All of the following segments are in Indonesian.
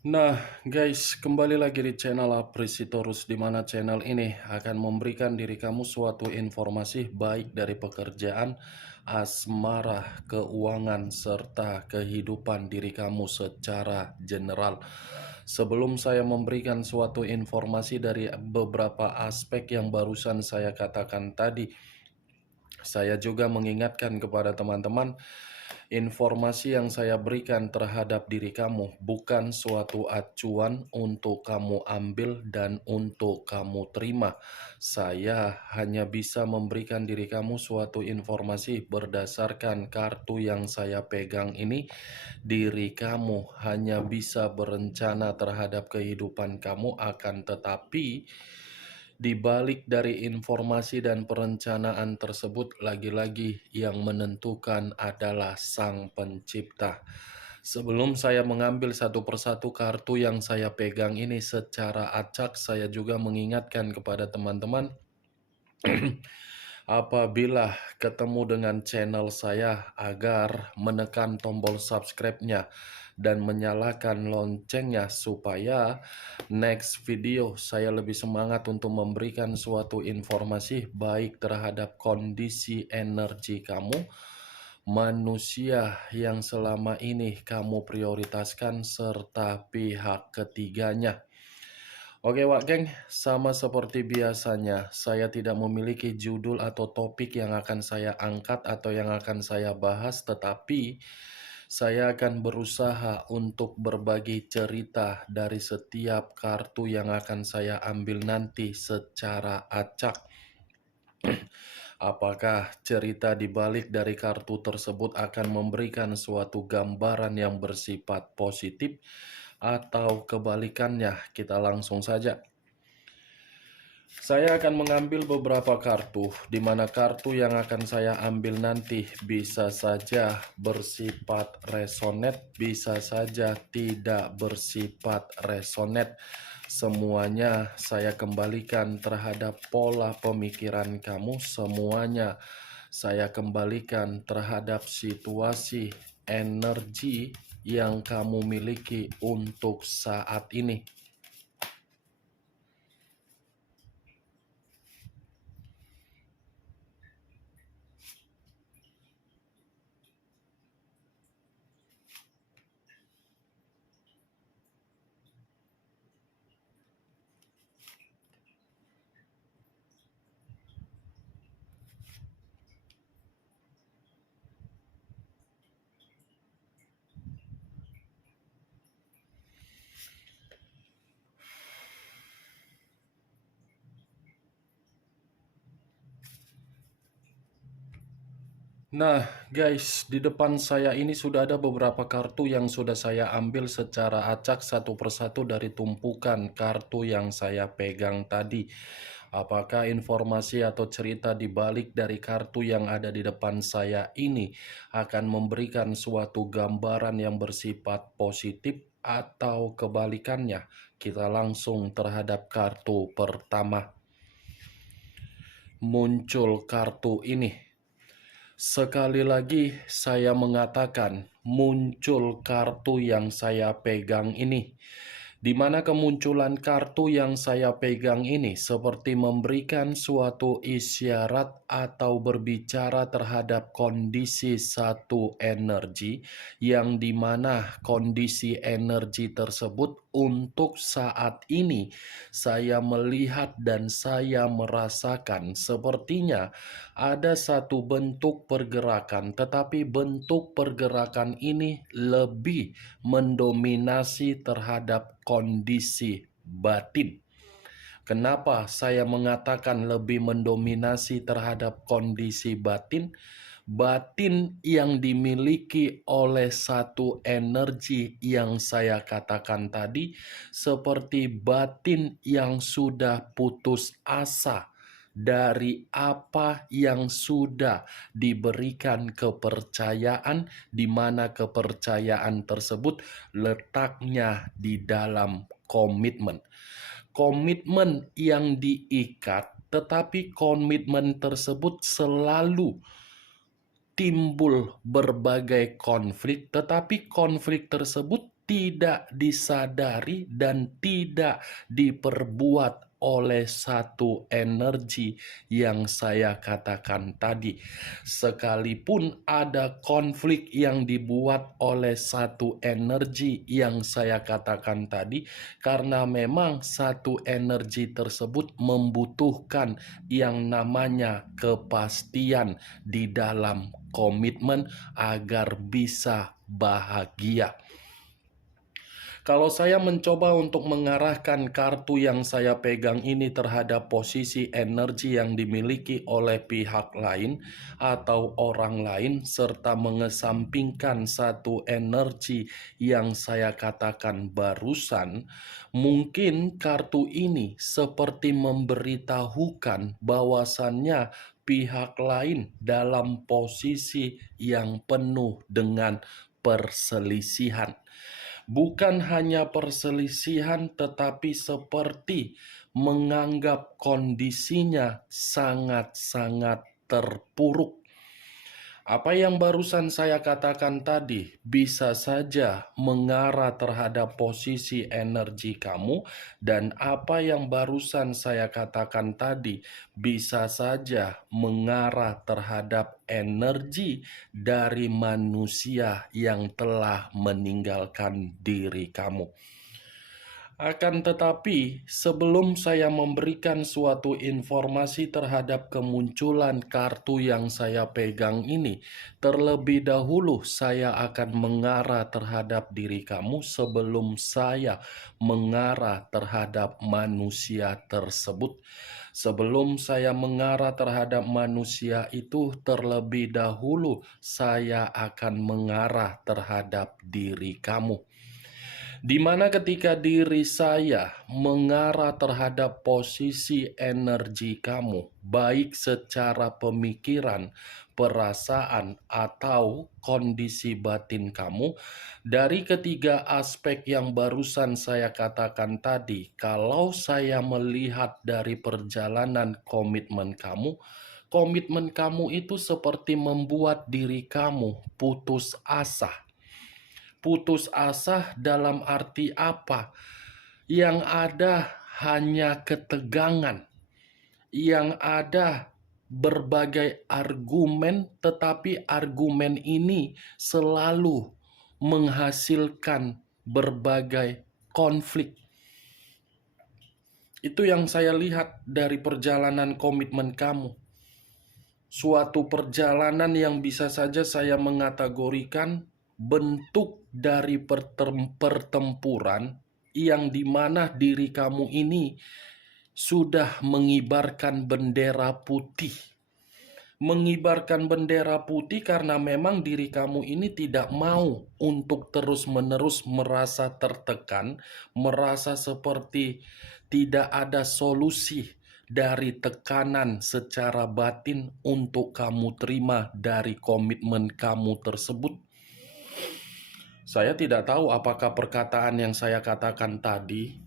Nah, guys, kembali lagi di channel Aprisitorus, di mana channel ini akan memberikan diri kamu suatu informasi baik dari pekerjaan, asmara, keuangan, serta kehidupan diri kamu secara general. Sebelum saya memberikan suatu informasi dari beberapa aspek yang barusan saya katakan tadi, saya juga mengingatkan kepada teman-teman, informasi yang saya berikan terhadap diri kamu bukan suatu acuan untuk kamu ambil dan untuk kamu terima. Saya hanya bisa memberikan diri kamu suatu informasi berdasarkan kartu yang saya pegang ini. Diri kamu hanya bisa berencana terhadap kehidupan kamu, akan tetapi di balik dari informasi dan perencanaan tersebut, lagi-lagi yang menentukan adalah Sang Pencipta. Sebelum saya mengambil satu persatu kartu yang saya pegang ini secara acak, saya juga mengingatkan kepada teman-teman, apabila ketemu dengan channel saya, agar menekan tombol subscribe-nya dan menyalakan loncengnya supaya next video saya lebih semangat untuk memberikan suatu informasi baik terhadap kondisi energi kamu, manusia yang selama ini kamu prioritaskan, serta pihak ketiganya. Oke Wak Geng, sama seperti biasanya, saya tidak memiliki judul atau topik yang akan saya angkat atau yang akan saya bahas, tetapi saya akan berusaha untuk berbagi cerita dari setiap kartu yang akan saya ambil nanti secara acak. Apakah cerita di balik dari kartu tersebut akan memberikan suatu gambaran yang bersifat positif atau kebalikannya? Kita langsung saja. Saya akan mengambil beberapa kartu, di mana kartu yang akan saya ambil nanti bisa saja bersifat resonet, bisa saja tidak bersifat resonet. Semuanya saya kembalikan terhadap pola pemikiran kamu, semuanya saya kembalikan terhadap situasi energi yang kamu miliki untuk saat ini. Nah, guys, di depan saya ini sudah ada beberapa kartu yang sudah saya ambil secara acak satu persatu dari tumpukan kartu yang saya pegang tadi. Apakah informasi atau cerita di balik dari kartu yang ada di depan saya ini akan memberikan suatu gambaran yang bersifat positif atau kebalikannya? Kita langsung terhadap kartu pertama. Muncul kartu ini. Sekali lagi saya mengatakan, muncul kartu yang saya pegang ini. Di mana kemunculan kartu yang saya pegang ini seperti memberikan suatu isyarat atau berbicara terhadap kondisi satu energi, yang dimana kondisi energi tersebut untuk saat ini saya melihat dan saya merasakan sepertinya ada satu bentuk pergerakan, tetapi bentuk pergerakan ini lebih mendominasi terhadap kondisi batin. Kenapa saya mengatakan lebih mendominasi terhadap kondisi batin? Batin yang dimiliki oleh satu energi yang saya katakan tadi, seperti batin yang sudah putus asa dari apa yang sudah diberikan kepercayaan, di mana kepercayaan tersebut letaknya di dalam komitmen. Komitmen yang diikat, tetapi komitmen tersebut selalu timbul berbagai konflik, tetapi konflik tersebut tidak disadari dan tidak diperbuat oleh satu energi yang saya katakan tadi. Sekalipun ada konflik yang dibuat oleh satu energi yang saya katakan tadi, karena memang satu energi tersebut membutuhkan yang namanya kepastian di dalam komitmen agar bisa bahagia. Kalau saya mencoba untuk mengarahkan kartu yang saya pegang ini terhadap posisi energi yang dimiliki oleh pihak lain atau orang lain, serta mengesampingkan satu energi yang saya katakan barusan, mungkin kartu ini seperti memberitahukan bahwasannya pihak lain dalam posisi yang penuh dengan perselisihan. Bukan hanya perselisihan, tetapi seperti menganggap kondisinya sangat-sangat terpuruk. Apa yang barusan saya katakan tadi bisa saja mengarah terhadap posisi energi kamu, dan apa yang barusan saya katakan tadi bisa saja mengarah terhadap energi dari manusia yang telah meninggalkan diri kamu. Akan tetapi, sebelum saya memberikan suatu informasi terhadap kemunculan kartu yang saya pegang ini, terlebih dahulu saya akan mengarah terhadap diri kamu sebelum saya mengarah terhadap manusia tersebut. Sebelum saya mengarah terhadap manusia itu, terlebih dahulu saya akan mengarah terhadap diri kamu. Di mana ketika diri saya mengarah terhadap posisi energi kamu, baik secara pemikiran, perasaan, atau kondisi batin kamu, dari ketiga aspek yang barusan saya katakan tadi, kalau saya melihat dari perjalanan komitmen kamu itu seperti membuat diri kamu putus asa. Putus asa dalam arti apa? Yang ada hanya ketegangan, yang ada berbagai argumen, tetapi argumen ini selalu menghasilkan berbagai konflik. Itu yang saya lihat dari perjalanan komitmen kamu. Suatu perjalanan yang bisa saja saya mengategorikan bentuk dari pertempuran yang dimana diri kamu ini sudah mengibarkan bendera putih. Mengibarkan bendera putih karena memang diri kamu ini tidak mau untuk terus-menerus merasa tertekan, merasa seperti tidak ada solusi dari tekanan secara batin untuk kamu terima dari komitmen kamu tersebut. Saya tidak tahu apakah perkataan yang saya katakan tadi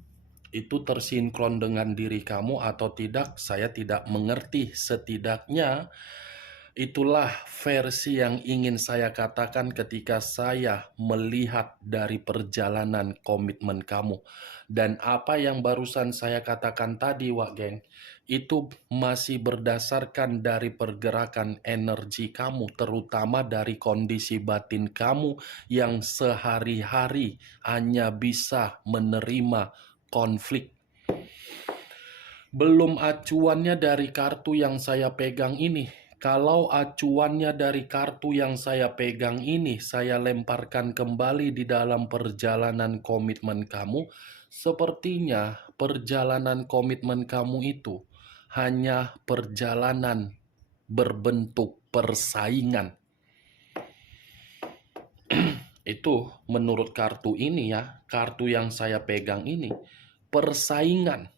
itu tersinkron dengan diri kamu atau tidak, saya tidak mengerti. Setidaknya itulah versi yang ingin saya katakan ketika saya melihat dari perjalanan komitmen kamu. Dan apa yang barusan saya katakan tadi, Wak Geng, itu masih berdasarkan dari pergerakan energi kamu, terutama dari kondisi batin kamu yang sehari-hari hanya bisa menerima konflik. Belum acuannya dari kartu yang saya pegang ini. Kalau acuannya dari kartu yang saya pegang ini, saya lemparkan kembali di dalam perjalanan komitmen kamu. Sepertinya perjalanan komitmen kamu itu hanya perjalanan berbentuk persaingan. Itu menurut kartu ini ya, kartu yang saya pegang ini, persaingan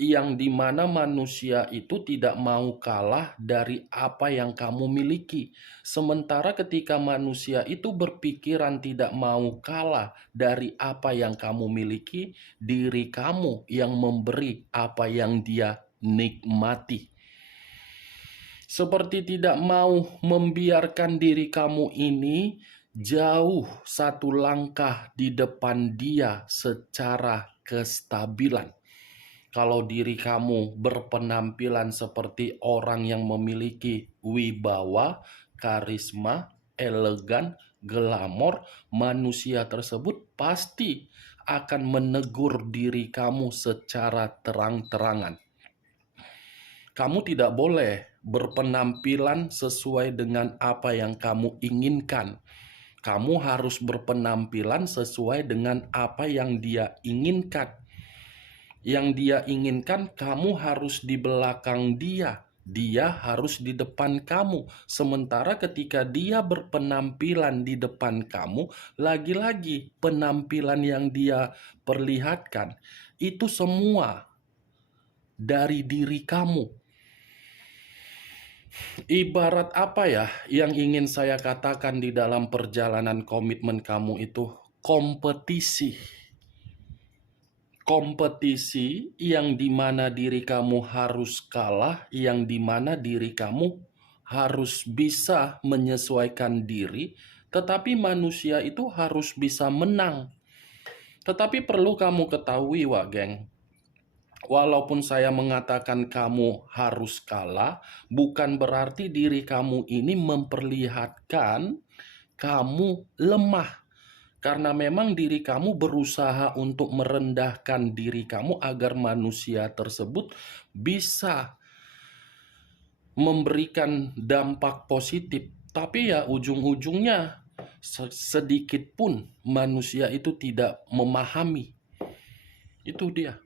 yang dimana manusia itu tidak mau kalah dari apa yang kamu miliki. Sementara ketika manusia itu berpikiran tidak mau kalah dari apa yang kamu miliki, diri kamu yang memberi apa yang dia nikmati. Seperti tidak mau membiarkan diri kamu ini jauh satu langkah di depan dia secara kestabilan. Kalau diri kamu berpenampilan seperti orang yang memiliki wibawa, karisma, elegan, glamor, manusia tersebut pasti akan menegur diri kamu secara terang-terangan. Kamu tidak boleh berpenampilan sesuai dengan apa yang kamu inginkan. Kamu harus berpenampilan sesuai dengan apa yang dia inginkan. Yang dia inginkan, kamu harus di belakang dia. Dia harus di depan kamu. Sementara ketika dia berpenampilan di depan kamu, lagi-lagi penampilan yang dia perlihatkan itu semua dari diri kamu. Ibarat apa ya yang ingin saya katakan di dalam perjalanan komitmen kamu itu? Kompetisi. Kompetisi yang dimana diri kamu harus kalah, yang dimana diri kamu harus bisa menyesuaikan diri, tetapi manusia itu harus bisa menang. Tetapi perlu kamu ketahui, Wak Geng, walaupun saya mengatakan kamu harus kalah, bukan berarti diri kamu ini memperlihatkan kamu lemah. Karena memang diri kamu berusaha untuk merendahkan diri kamu agar manusia tersebut bisa memberikan dampak positif. Tapi ya ujung-ujungnya sedikit pun manusia itu tidak memahami. Itu dia.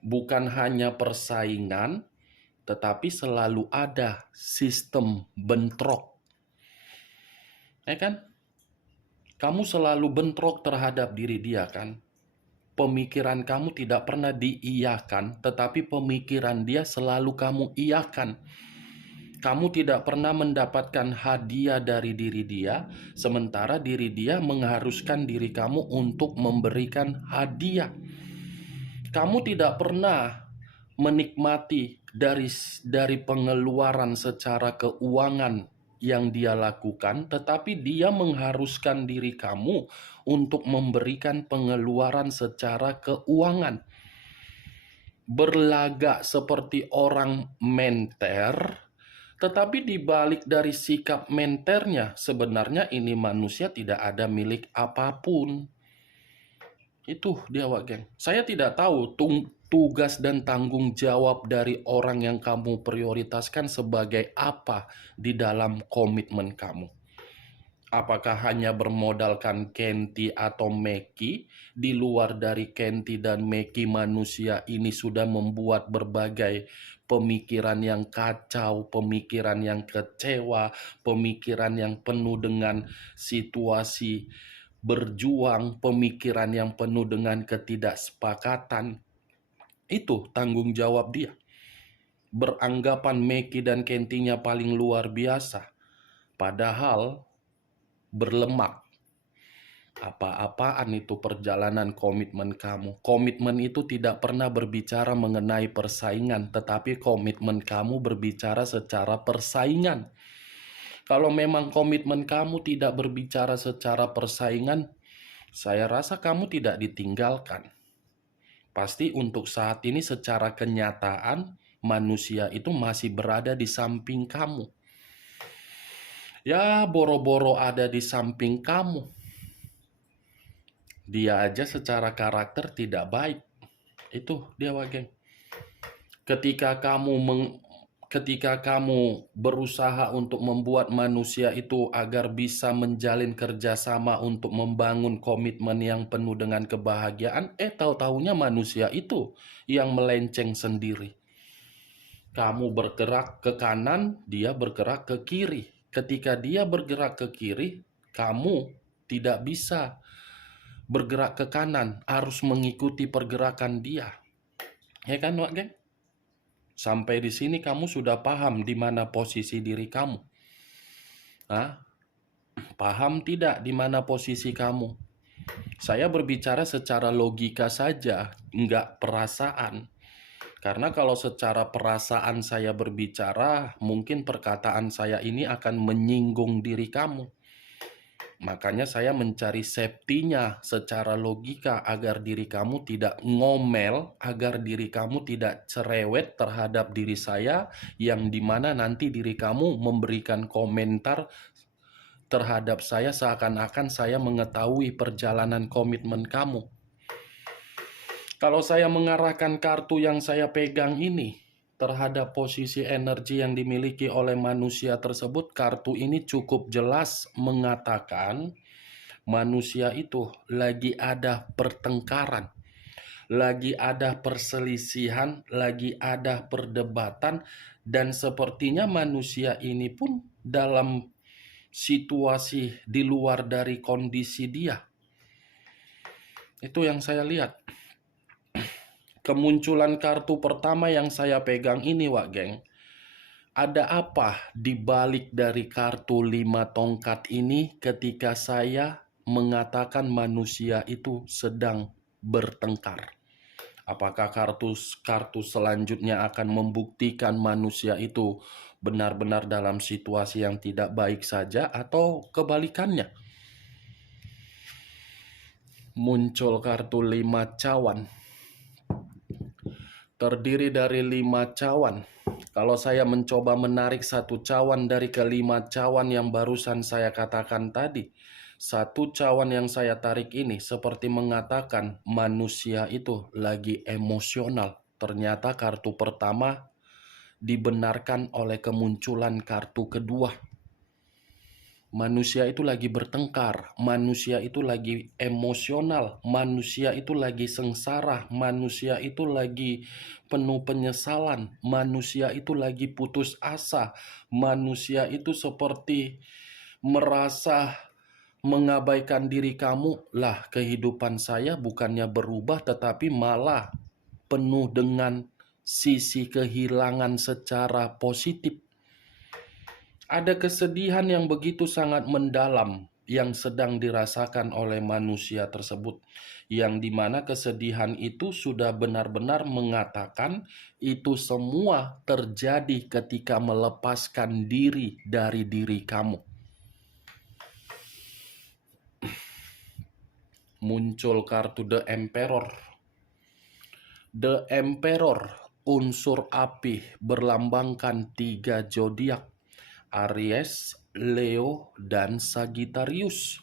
Bukan hanya persaingan, tetapi selalu ada sistem bentrok. Ya kan? Kamu selalu bentrok terhadap diri dia kan? Pemikiran kamu tidak pernah diiyakan, tetapi pemikiran dia selalu kamu iyakan. Kamu tidak pernah mendapatkan hadiah dari diri dia, sementara diri dia mengharuskan diri kamu untuk memberikan hadiah. Kamu tidak pernah menikmati dari pengeluaran secara keuangan yang dia lakukan, tetapi dia mengharuskan diri kamu untuk memberikan pengeluaran secara keuangan. Berlagak seperti orang menter, tetapi di balik dari sikap menternya, sebenarnya ini manusia tidak ada milik apapun. Itu dia, Wak Geng. Saya tidak tahu tugas dan tanggung jawab dari orang yang kamu prioritaskan sebagai apa di dalam komitmen kamu. Apakah hanya bermodalkan Kenti atau Meki? Di luar dari Kenti dan Meki, manusia ini sudah membuat berbagai pemikiran yang kacau, pemikiran yang kecewa, pemikiran yang penuh dengan situasi berjuang, pemikiran yang penuh dengan ketidaksepakatan. Itu tanggung jawab dia. Beranggapan Meki dan Kentinya paling luar biasa, padahal berlemak. Apa-apaan itu perjalanan komitmen kamu. Komitmen itu tidak pernah berbicara mengenai persaingan, tetapi komitmen kamu berbicara secara persaingan. Kalau memang komitmen kamu tidak berbicara secara persaingan, saya rasa kamu tidak ditinggalkan. Pasti untuk saat ini secara kenyataan, manusia itu masih berada di samping kamu. Ya, boro-boro ada di samping kamu. Dia aja secara karakter tidak baik. Itu dia, Wak Geng. Ketika kamu berusaha untuk membuat manusia itu agar bisa menjalin kerjasama untuk membangun komitmen yang penuh dengan kebahagiaan, tahu-tahunya manusia itu yang melenceng sendiri. Kamu bergerak ke kanan, dia bergerak ke kiri. Ketika dia bergerak ke kiri, kamu tidak bisa bergerak ke kanan, harus mengikuti pergerakan dia. Ya kan, Wak Geng? Sampai di sini kamu sudah paham di mana posisi diri kamu. Hah? Paham tidak di mana posisi kamu? Saya berbicara secara logika saja, enggak perasaan. Karena kalau secara perasaan saya berbicara, mungkin perkataan saya ini akan menyinggung diri kamu. Makanya saya mencari safety-nya secara logika agar diri kamu tidak ngomel, agar diri kamu tidak cerewet terhadap diri saya, yang dimana nanti diri kamu memberikan komentar terhadap saya seakan-akan saya mengetahui perjalanan komitmen kamu. Kalau saya mengarahkan kartu yang saya pegang ini terhadap posisi energi yang dimiliki oleh manusia tersebut, kartu ini cukup jelas mengatakan manusia itu lagi ada pertengkaran, lagi ada perselisihan, lagi ada perdebatan, dan sepertinya manusia ini pun dalam situasi di luar dari kondisi dia. Itu yang saya lihat. Kemunculan kartu pertama yang saya pegang ini, Wak Geng, ada apa di balik dari kartu 5 tongkat ini ketika saya mengatakan manusia itu sedang bertengkar? Apakah kartu selanjutnya akan membuktikan manusia itu benar-benar dalam situasi yang tidak baik saja, atau kebalikannya? Muncul kartu 5 cawan. Terdiri dari 5 cawan. Kalau saya mencoba menarik satu cawan dari kelima cawan yang barusan saya katakan tadi, satu cawan yang saya tarik ini seperti mengatakan manusia itu lagi emosional. Ternyata kartu pertama dibenarkan oleh kemunculan kartu kedua. Manusia itu lagi bertengkar, manusia itu lagi emosional, manusia itu lagi sengsara, manusia itu lagi penuh penyesalan, manusia itu lagi putus asa, manusia itu seperti merasa mengabaikan diri kamu. Lah, kehidupan saya bukannya berubah tetapi malah penuh dengan sisi kehilangan secara positif. Ada kesedihan yang begitu sangat mendalam yang sedang dirasakan oleh manusia tersebut, yang dimana kesedihan itu sudah benar-benar mengatakan itu semua terjadi ketika melepaskan diri dari diri kamu. Muncul kartu The Emperor. The Emperor, unsur api, berlambangkan 3 zodiak: Aries, Leo, dan Sagittarius.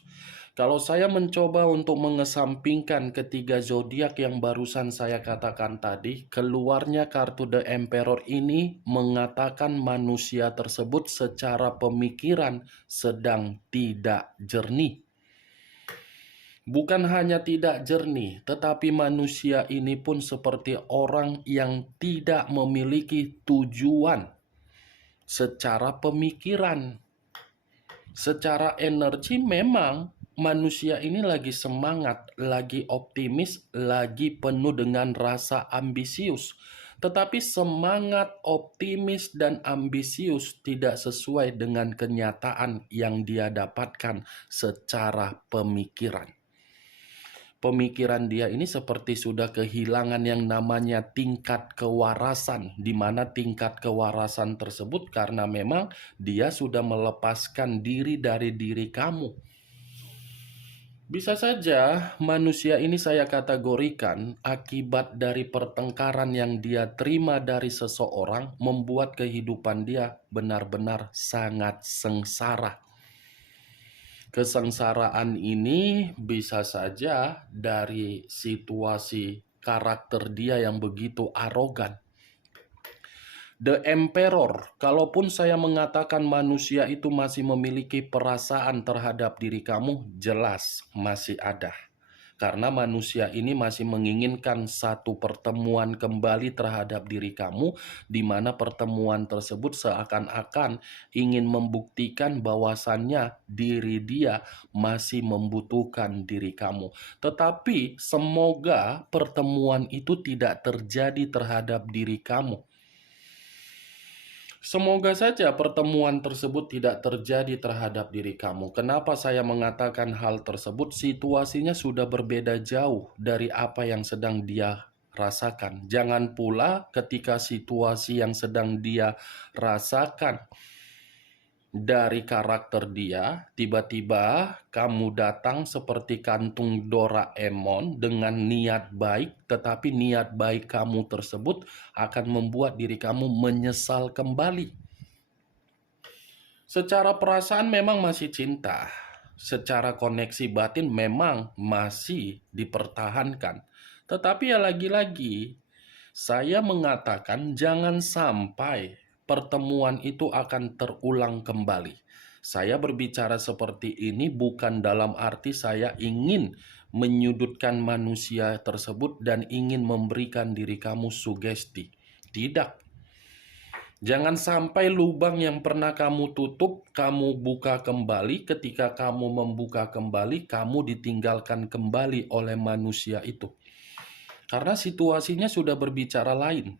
Kalau saya mencoba untuk mengesampingkan ketiga zodiak yang barusan saya katakan tadi, keluarnya kartu The Emperor ini mengatakan manusia tersebut secara pemikiran sedang tidak jernih. Bukan hanya tidak jernih, tetapi manusia ini pun seperti orang yang tidak memiliki tujuan secara pemikiran. Secara energi memang manusia ini lagi semangat, lagi optimis, lagi penuh dengan rasa ambisius. Tetapi semangat, optimis, dan ambisius tidak sesuai dengan kenyataan yang dia dapatkan secara pemikiran. Pemikiran dia ini seperti sudah kehilangan yang namanya tingkat kewarasan, di mana tingkat kewarasan tersebut karena memang dia sudah melepaskan diri dari diri kamu. Bisa saja manusia ini saya kategorikan akibat dari pertengkaran yang dia terima dari seseorang membuat kehidupan dia benar-benar sangat sengsara. Kesengsaraan ini bisa saja dari situasi karakter dia yang begitu arogan. The Emperor, kalaupun saya mengatakan manusia itu masih memiliki perasaan terhadap diri kamu, jelas masih ada. Karena manusia ini masih menginginkan satu pertemuan kembali terhadap diri kamu, di mana pertemuan tersebut seakan-akan ingin membuktikan bahwasannya diri dia masih membutuhkan diri kamu. Tetapi semoga pertemuan itu tidak terjadi terhadap diri kamu. Semoga saja pertemuan tersebut tidak terjadi terhadap diri kamu. Kenapa saya mengatakan hal tersebut? Situasinya sudah berbeda jauh dari apa yang sedang dia rasakan. Jangan pula ketika situasi yang sedang dia rasakan dari karakter dia, tiba-tiba kamu datang seperti kantung Doraemon dengan niat baik, tetapi niat baik kamu tersebut akan membuat diri kamu menyesal kembali. Secara perasaan memang masih cinta, secara koneksi batin memang masih dipertahankan. Tetapi ya lagi-lagi, saya mengatakan jangan sampai pertemuan itu akan terulang kembali. Saya berbicara seperti ini bukan dalam arti saya ingin menyudutkan manusia tersebut dan ingin memberikan diri kamu sugesti. Tidak. Jangan sampai lubang yang pernah kamu tutup, kamu buka kembali. Ketika kamu membuka kembali, kamu ditinggalkan kembali oleh manusia itu. Karena situasinya sudah berbicara lain.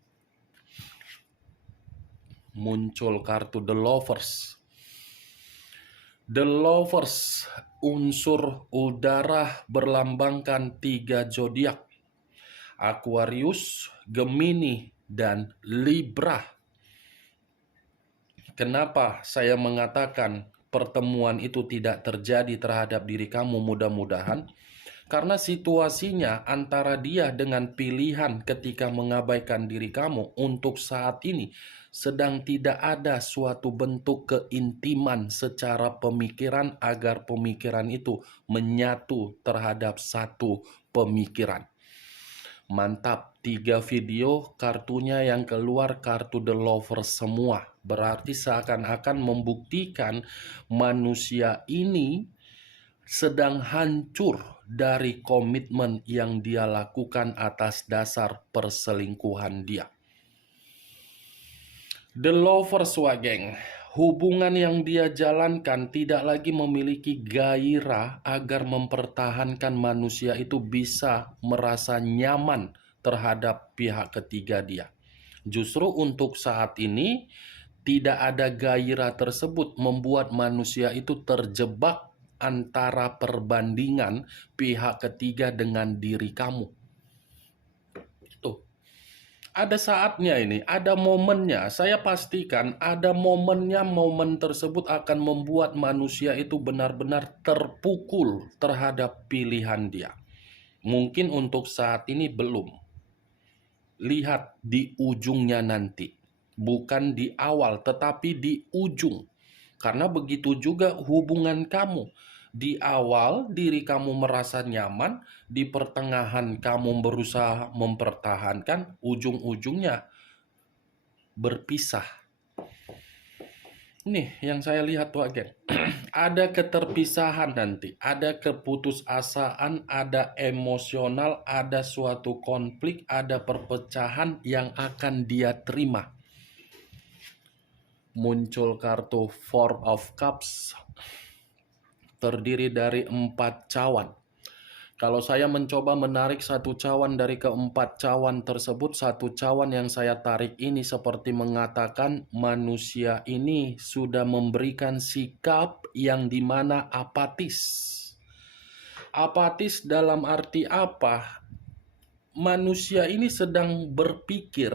Muncul kartu The Lovers. The Lovers, unsur udara berlambangkan 3 zodiak. Aquarius, Gemini, dan Libra. Kenapa saya mengatakan pertemuan itu tidak terjadi terhadap diri kamu mudah-mudahan? Karena situasinya antara dia dengan pilihan ketika mengabaikan diri kamu untuk saat ini sedang tidak ada suatu bentuk keintiman secara pemikiran agar pemikiran itu menyatu terhadap satu pemikiran. Mantap, 3 video kartunya yang keluar kartu The Lover semua. Berarti seakan-akan membuktikan manusia ini sedang hancur dari komitmen yang dia lakukan atas dasar perselingkuhan dia. The Lovers Wageng, hubungan yang dia jalankan tidak lagi memiliki gairah agar mempertahankan manusia itu bisa merasa nyaman terhadap pihak ketiga dia. Justru untuk saat ini tidak ada gairah tersebut membuat manusia itu terjebak antara perbandingan pihak ketiga dengan diri kamu. Ada saatnya ini, ada momennya. Saya pastikan ada momennya, momen tersebut akan membuat manusia itu benar-benar terpukul terhadap pilihan dia. Mungkin untuk saat ini belum. Lihat di ujungnya nanti. Bukan di awal, tetapi di ujung. Karena begitu juga hubungan kamu. Di awal diri kamu merasa nyaman, di pertengahan kamu berusaha mempertahankan, ujung-ujungnya berpisah. Nih yang saya lihat tuh agen. Ada keterpisahan nanti, ada keputusasaan, ada emosional, ada suatu konflik, ada perpecahan yang akan dia terima. Muncul kartu Four of Cups, terdiri dari 4 cawan. Kalau saya mencoba menarik satu cawan dari keempat cawan tersebut, satu cawan yang saya tarik ini seperti mengatakan manusia ini sudah memberikan sikap yang dimana apatis. Apatis dalam arti apa? Manusia ini sedang berpikir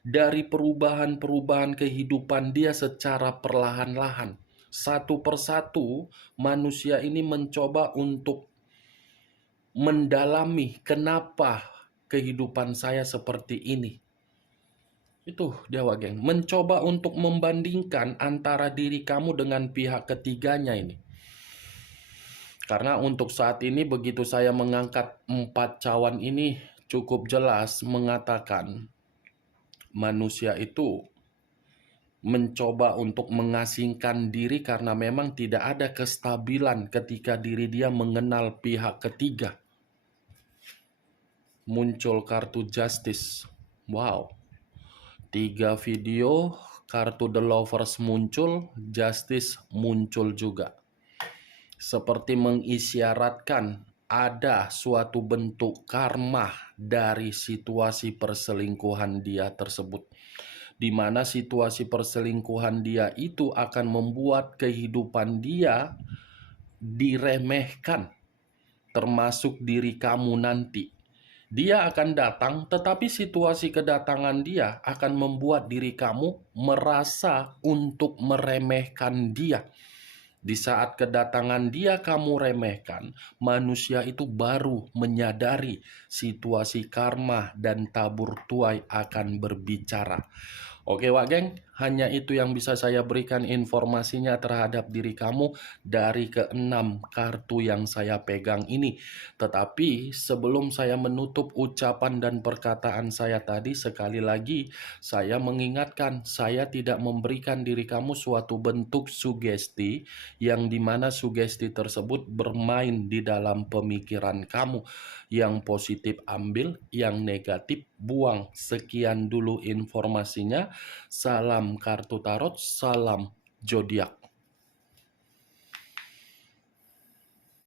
dari perubahan-perubahan kehidupan dia secara perlahan-lahan. Satu persatu manusia ini mencoba untuk mendalami kenapa kehidupan saya seperti ini. Itu dia Wageng, mencoba untuk membandingkan antara diri kamu dengan pihak ketiganya ini. Karena untuk saat ini begitu saya mengangkat 4 cawan ini cukup jelas mengatakan manusia itu mencoba untuk mengasingkan diri karena memang tidak ada kestabilan ketika diri dia mengenal pihak ketiga. Muncul kartu Justice. Wow. 3 video kartu The Lovers muncul, Justice muncul juga. Seperti mengisyaratkan ada suatu bentuk karma dari situasi perselingkuhan dia tersebut. Di mana situasi perselingkuhan dia itu akan membuat kehidupan dia diremehkan, termasuk diri kamu nanti. Dia akan datang, tetapi situasi kedatangan dia akan membuat diri kamu merasa untuk meremehkan dia. Di saat kedatangan dia kamu remehkan, manusia itu baru menyadari situasi karma dan tabur tuai akan berbicara. Oke Wak Geng, hanya itu yang bisa saya berikan informasinya terhadap diri kamu dari keenam kartu yang saya pegang ini. Tetapi sebelum saya menutup ucapan dan perkataan saya tadi, sekali lagi saya mengingatkan, saya tidak memberikan diri kamu suatu bentuk sugesti yang dimana sugesti tersebut bermain di dalam pemikiran kamu. Yang positif ambil, yang negatif buang. Sekian dulu informasinya. Salam kartu tarot, salam zodiak.